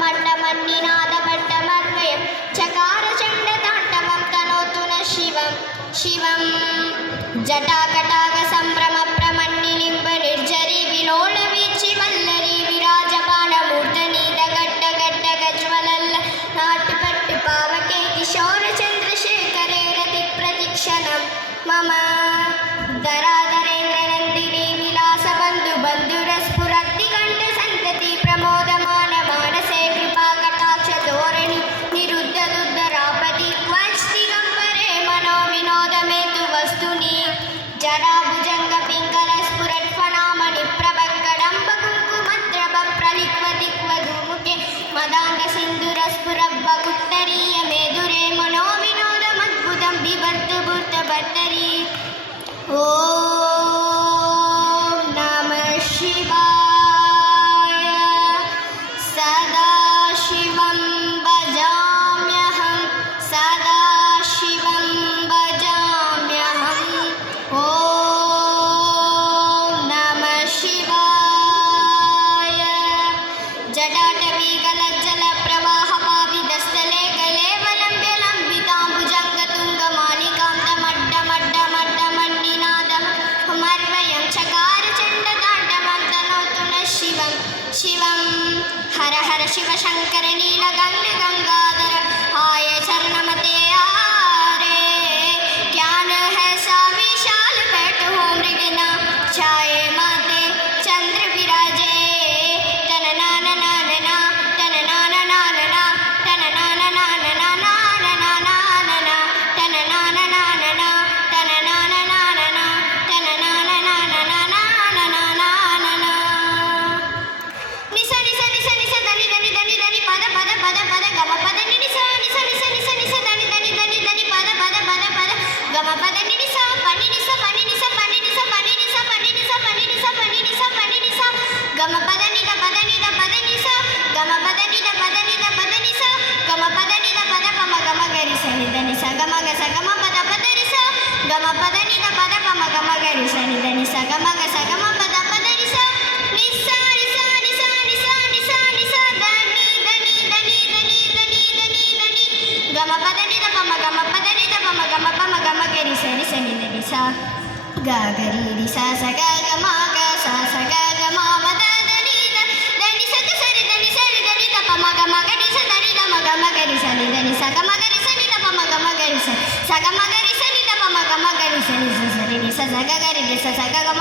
मट्टमन्निनादभट्टमद्वयं चकारचण्डताण्डवं तनोतु न शिवं जटाकटाकसम्भ्रमप्रमन्निलिम्बनिर्झरी विलोलवीचिवल्लरी विराजमानमूर्धनीदगड्डगड्डगज्वलल्ल नाट्यपट्टु पावके किशोरचन्द्रशेखरे रतिप्रतिक्षणं मम दरादरेन्द्रनन्दिनी विलासबन्धु बन्धुरस्फुरद्दिगण्ठसन्तति प्रमोदमान मानसे कृपाकटाक्षधोरणि निरुद्धदुद्धरापति क्वच दिगम्बरे मनोविनोदमेतु वस्तुनि जडाभुजङ्गपिङ्गलस्फुरत्फणामणिप्रभक्कडम्बकुङ्कुमद्रवप्रलिक्वदिक्वधूमुखे मदाङ्गसिन्धुरस्फुरब्बकुत्तरीयमेधुरे मनोविनोदमद्भुतं बिभर्तु भूतभर्तरी ॐ नमः शिवाय सदाशिवं भजाम्यहं सदाशिवं भजाम्यहम् ॐ नमः शिवाय जटाटवीगलज्जलप्रवाहपाविदस्थले कलेवलम्ब्यलम्बिताम्बुजङ्गतुङ्गमालिकां तमड्डमड्डमड्डमन्निनादमर्वयं चकारचण्डताण्डवं तनोतु न शिवं हर हर शिव शङ्कर नीलगङ्गाधर आय चरणमते आरे ज्ञान है सा विशाल बैठ हो मृगना छाये माते चंद्र विराजे तन नान नानना तन नान नानना तन नान नानना नानना नानना तन नान नानना तन नान नानना तन नान नानना नानना नानना निसा निसा निसा निसा दनि दनि दनि दनि पद पद पद पद गम पद नि निसा निसा निसा निसा निसा दनि दनि दनि दनि पद पद पद पद गम पद नि निसा पनि निसा पनि निसा पनि निसा पनि निसा पनि निसा पनि निसा पनि निसा पनि निसा गम पद नि द पद नि द पद निसा गम पद नि द पद नि द पद निसा गम पद नि द पद पम गम गरि स नि द निसा गम ग स गम पद पद निसा गम पद नि द पद पम गम गरि स नि द निसा गम ग स गम पद पद निसा निसा निसा निसा निसा निसा निसा दनि दनि दनि दनि दनि दनि दनि गम पद नि द पम गम पद नि द पम गम गरि स नि द निसा ग गरि रि सा स ग ग म ग सा स ग ग म म द दनि द दनि स ग स रि दनि द पम ग म गरि स दनि द म ग म गरि स नि द निसा ग म गरि स नि द पम ग म गरि स ग म गरि स नि द पम ग म गरि स नि स रि नि स ग ग रि स ग ग म